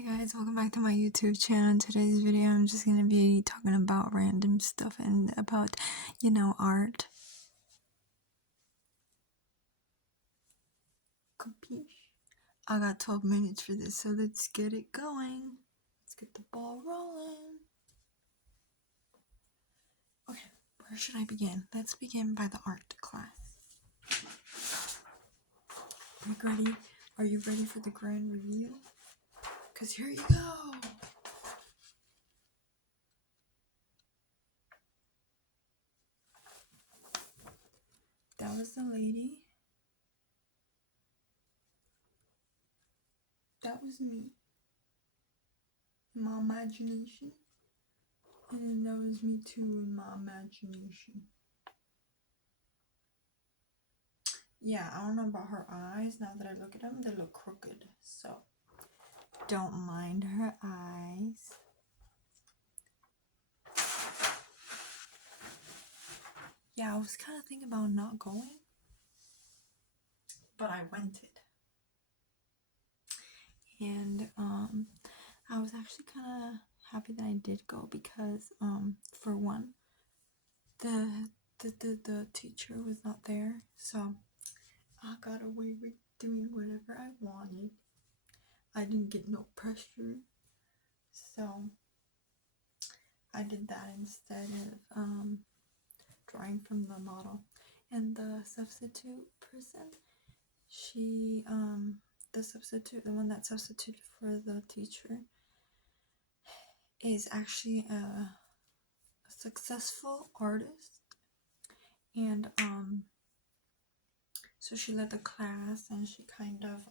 Hey guys, welcome back to my YouTube channel. In today's video, I'm just gonna be talking about random stuff and about, art. Capiche? I got 12 minutes for this, so let's get it going. Let's get the ball rolling. Okay, where should I begin? Let's begin by the art class. Are you ready for the grand review? Because here you go! That was the lady. That was me. In my imagination. And then that was me too in my imagination. Yeah, I don't know about her eyes. Now that I look at them, they look crooked. So, don't mind her eyes. Yeah, I was kind of thinking about not going. But I went it. And, I was actually kind of happy that I did go because, for one, the teacher was not there. So, I got away with doing whatever I wanted. I didn't get no pressure. So, I did that instead of drawing from the model. And the substitute person, the one that substituted for the teacher, is actually a successful artist. And so she led the class, and she kind of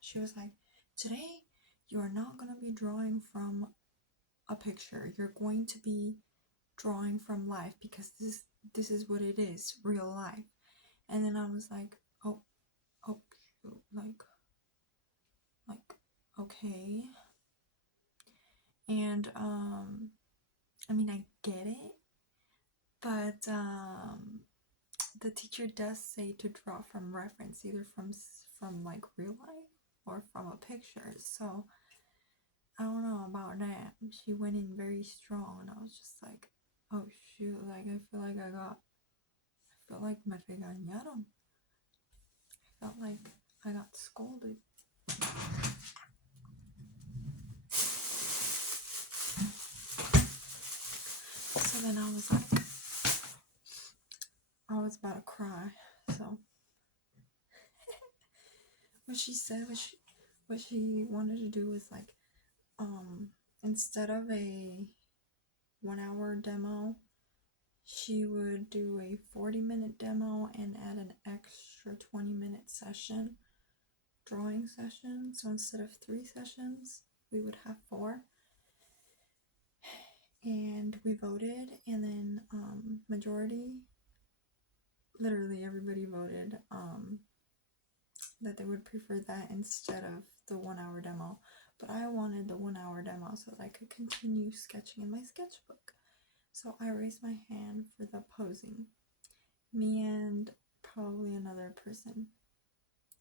she was like, today you are not going to be drawing from a picture, you're going to be drawing from life, because this is what it is, real life. And then I was like, oh shoot, like okay. And I mean, I get it, but the teacher does say to draw from reference, either from like real life or from a picture. So I don't know about that. She went in very strong, and I was just like, oh shoot, like I feel like me regañaron. I felt like I got scolded. So then I was like, I was about to cry. So what she said, what she wanted to do was like, instead of a 1-hour demo, she would do a 40-minute demo and add an extra 20-minute session, drawing session. So instead of 3 sessions, we would have 4. And we voted, and then majority, literally everybody voted that they would prefer that instead of the 1-hour demo. But I wanted the 1-hour demo so that I could continue sketching in my sketchbook. So I raised my hand for the posing. Me and probably another person,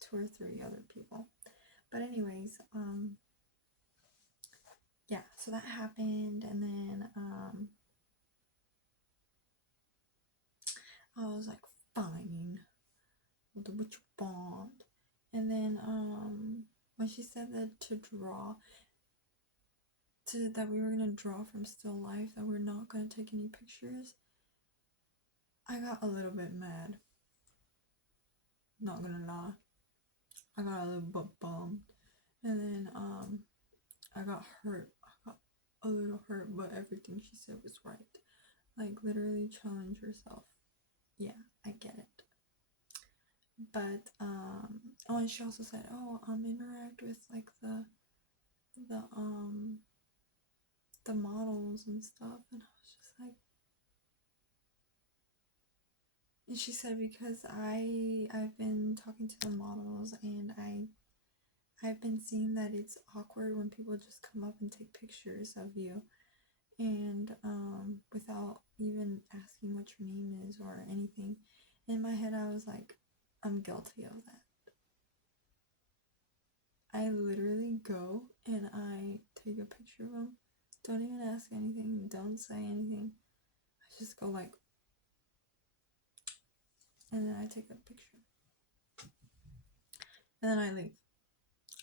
2 or 3 other people. But anyways, yeah, so that happened, and then I was like, fine, we'll do what you want. And then when she said that that we were gonna draw from still life, that we're not gonna take any pictures, I got a little bit mad. Not gonna lie, I got a little bit bummed, and then I got hurt. I got a little hurt, but everything she said was right. Like, literally challenge yourself. Yeah, I get it. But oh, and she also said, oh, interact with like the models and stuff, and I was just like, and she said, because I've been talking to the models, and I've been seeing that it's awkward when people just come up and take pictures of you, and without even asking what your name is or anything. In my head, I was like, I'm guilty of that. I literally go and I picture of him. Don't even ask anything. Don't say anything. I just go like, and then I take a picture. And then I leave.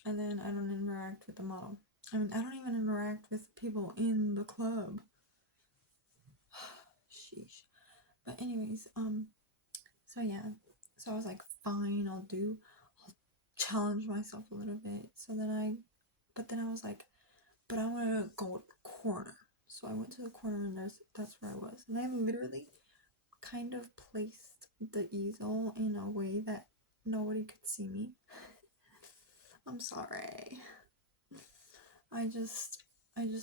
And then I don't interact with the model. I mean, I don't even interact with people in the club. Sheesh. But anyways, so yeah. So I was like, fine, I'll challenge myself a little bit. But then I was like, but I want to go to the corner. So I went to the corner and that's where I was. And I literally kind of placed the easel in a way that nobody could see me. I'm sorry. I just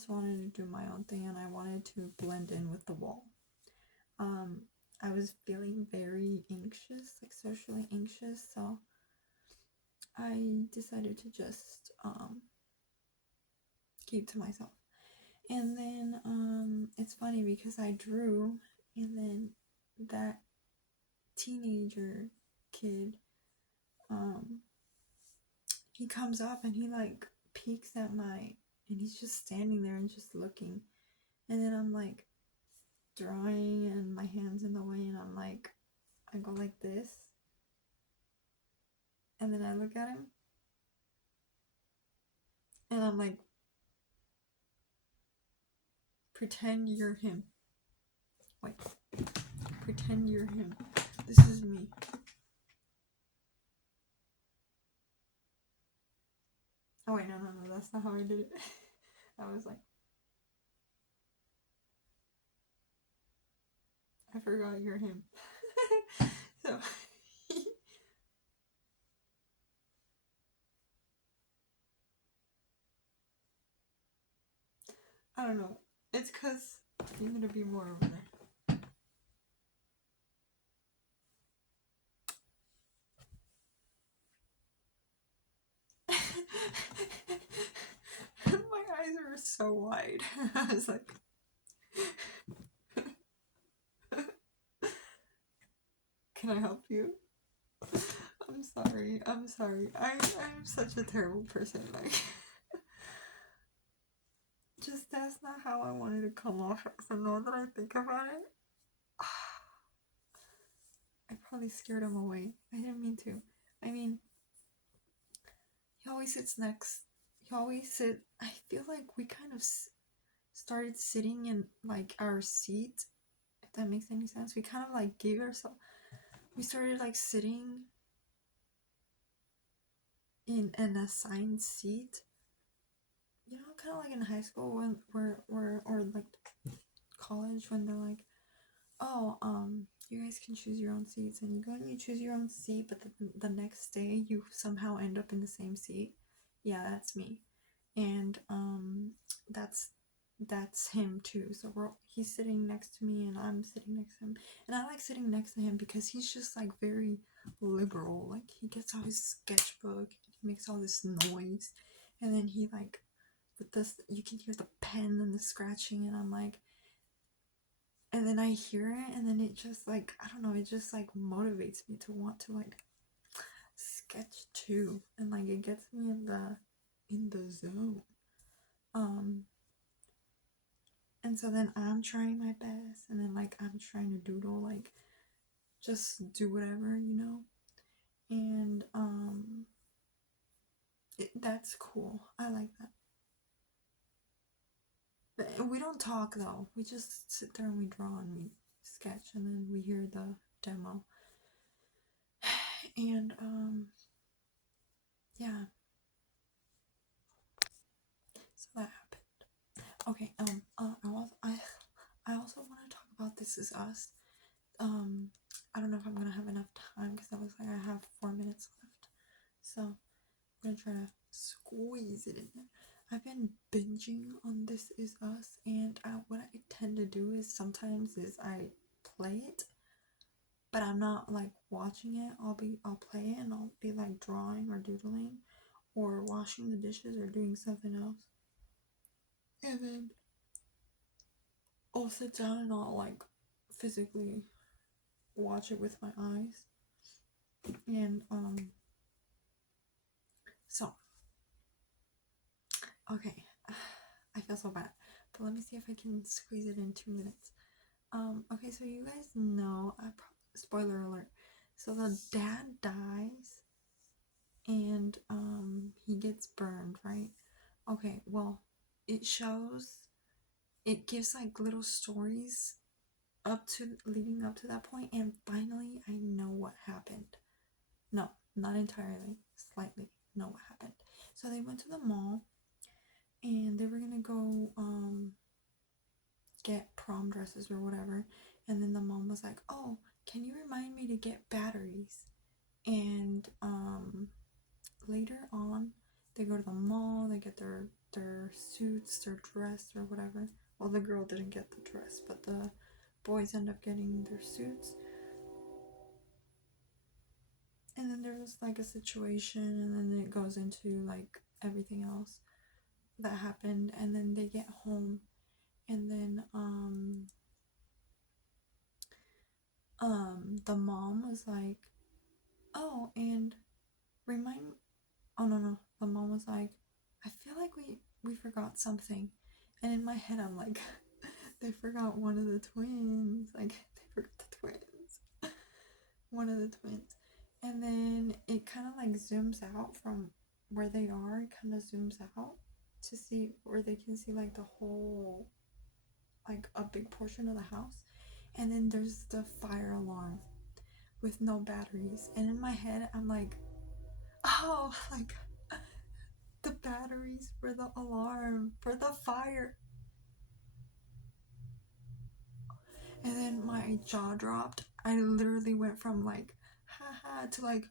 wanted to do my own thing and I wanted to blend in with the wall. I was feeling very anxious, like socially anxious, so I decided to just keep to myself. And then it's funny because I drew, and then that teenager kid, he comes up and he like peeks at and he's just standing there and just looking. And then I'm like drawing and my hand's in the way and I go like this. And then I look at him and I'm like, pretend you're him. Wait, pretend you're him. This is me. Oh wait, no, that's not how I did it. I was like, I forgot you're him. So I don't know. It's cause you're gonna be more over there. My eyes were so wide. I was like, can I help you? I'm sorry. I'm such a terrible person. Like, just that's not how I wanted to come off. So now that I think about it, I probably scared him away. I didn't mean to. I mean, he always sits next. I feel like we kind of started sitting in like our seat. If that makes any sense, we kind of like gave ourselves. We started like sitting in an assigned seat. You know, kind of like in high school when or like college when they're like, oh, you guys can choose your own seats, and you go and you choose your own seat, but the next day you somehow end up in the same seat. Yeah, that's me, and that's him too. So he's sitting next to me, and I'm sitting next to him, and I like sitting next to him because he's just like very liberal. Like he gets out his sketchbook, he makes all this noise, and then he like with this, you can hear the pen and the scratching, and I'm like. And then I hear it, and then it just like I don't know, it just like motivates me to want to like sketch too, and like it gets me in the zone. And so then I'm trying my best, and then like I'm trying to doodle, like just do whatever, and that's cool. I like that. But we don't talk though. We just sit there and we draw and we sketch, and then we hear the demo. And yeah. So that happened. Okay, I also want to talk about This Is Us. I don't know if I'm gonna have enough time because that was like I have 4 minutes left. So I'm gonna try to squeeze it in there. I've been binging on This Is Us, and what I tend to do is sometimes I play it, but I'm not like watching it. I'll play it and I'll be like drawing or doodling or washing the dishes or doing something else. And then I'll sit down and I'll like physically watch it with my eyes. And so okay, I feel so bad. But let me see if I can squeeze it in 2 minutes. Okay, so you guys know, spoiler alert. So the dad dies, and he gets burned, right? Okay, well, it shows, it gives like little stories leading up to that point, and finally I know what happened. No, not entirely, slightly know what happened. So they went to the mall, and they were gonna go get prom dresses or whatever, and then the mom was like, "Oh, can you remind me to get batteries?" And later on, they go to the mall, they get their suits, their dress or whatever. Well, the girl didn't get the dress, but the boys end up getting their suits. And then there was like a situation, and then it goes into like everything else that happened, and then they get home, and then the mom was like, "Oh, and remind oh no, the mom was like, I feel like we forgot something." And in my head I'm like, they forgot one of the twins, like they forgot the twins. One of the twins. And then it kind of like zooms out from where they are. It kind of zooms out to see where they can see like the whole, like a big portion of the house. And then there's the fire alarm with no batteries. And in my head I'm like, oh, like the batteries for the alarm for the fire. And then my jaw dropped. I literally went from like haha to like,